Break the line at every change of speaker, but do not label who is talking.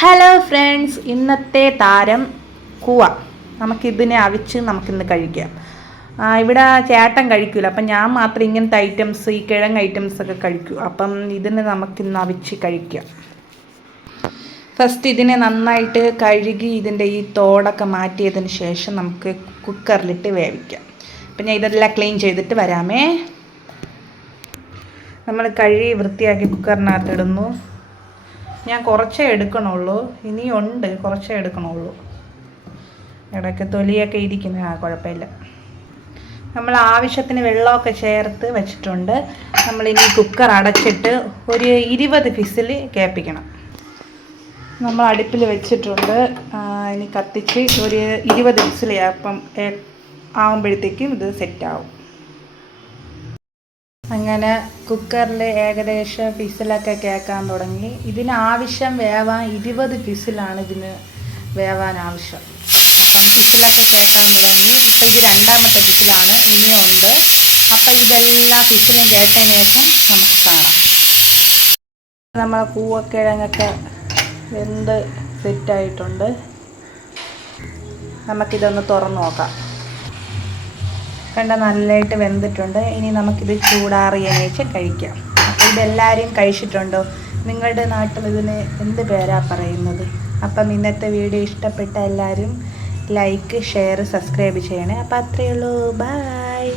Hello friends ഇന്നത്തെ താരം കൂവ. നമുക്കിതിനെ അവിച്ച് നമുക്കിന്ന് കഴിക്കാം. ഇവിടെ ചേട്ടൻ കഴിക്കില്ല അപ്പം ഞാൻ മാത്രം ഇങ്ങനത്തെ ഐറ്റംസ് ഈ കിഴങ്ങ് ഐറ്റംസ് ഒക്കെ കഴിക്കൂ. അപ്പം ഇതിനെ നമുക്കിന്ന് അവിച്ച് കഴിക്കാം. ഫസ്റ്റ് ഇതിനെ നന്നായിട്ട് കഴുകി ഇതിന്റെ ഈ തോടൊക്കെ മാറ്റിയതിന് ശേഷം നമുക്ക് കുക്കറിലിട്ട് വേവിക്കാം. അപ്പം ഞാൻ ഇതെല്ലാം ക്ലീൻ ചെയ്തിട്ട് വരാമേ. നമ്മൾ കഴുകി വൃത്തിയാക്കി കുക്കറിനകത്ത് ഇടുന്നു. ഞാൻ കുറച്ചേ എടുക്കണുള്ളൂ. ഇനിയുണ്ട് കുറച്ചേ എടുക്കണുള്ളൂ. ഇടയ്ക്ക് തൊലിയൊക്കെ ഇരിക്കുന്ന. ആ കുഴപ്പമില്ല. നമ്മൾ ആവശ്യത്തിന് വെള്ളമൊക്കെ ചേർത്ത് വെച്ചിട്ടുണ്ട്. നമ്മളിനി കുക്കർ അടച്ചിട്ട് ഒരു ഇരുപത് ഫിസിൽ കേൾപ്പിക്കണം നമ്മൾ അടുപ്പിൽ വെച്ചിട്ടുണ്ട്. ഇനി കത്തിച്ച് ഒരു ഇരുപത് ഫിസിൽ അപ്പം ആകുമ്പോഴത്തേക്കും ഇത് സെറ്റാവും അങ്ങനെ കുക്കറിൽ ഏകദേശം ഫിസിലൊക്കെ കേൾക്കാൻ തുടങ്ങി. ഇതിന് ആവശ്യം വേവാൻ ഇരുപത് ഫിസിലാണ് ഇതിന് വേവാൻ ആവശ്യം. അപ്പം ഫിസിലൊക്കെ കേൾക്കാൻ തുടങ്ങി. ഇപ്പം ഇത് രണ്ടാമത്തെ ഫിസിലാണ് ഇനിയും ഉണ്ട്. അപ്പം ഇതെല്ലാം ഫിസിലും കേട്ടതിന് ശേഷം നമുക്ക് കാണാം. നമ്മളെ കൂവക്കിഴങ്ങൊക്കെ വെന്ത് സെറ്റായിട്ടുണ്ട് നമുക്കിതൊന്ന് തുറന്നു നോക്കാം. കണ്ട നല്ലതായിട്ട് വെന്തിട്ടുണ്ട്. ഇനി നമുക്കിത് ചൂടാറിയതിന് വെച്ച് കഴിക്കാം. അപ്പോൾ ഇതെല്ലാവരും കഴിച്ചിട്ടുണ്ടോ? നിങ്ങളുടെ നാട്ടിൽ ഇതിന് എന്ത് പേരാ പറയുന്നത്? അപ്പം ഇന്നത്തെ വീഡിയോ ഇഷ്ടപ്പെട്ട എല്ലാവരും ലൈക്ക് ഷെയർ സബ്സ്ക്രൈബ് ചെയ്യണേ. അപ്പോൾ അത്രയേ ഉള്ളൂ. ബായ്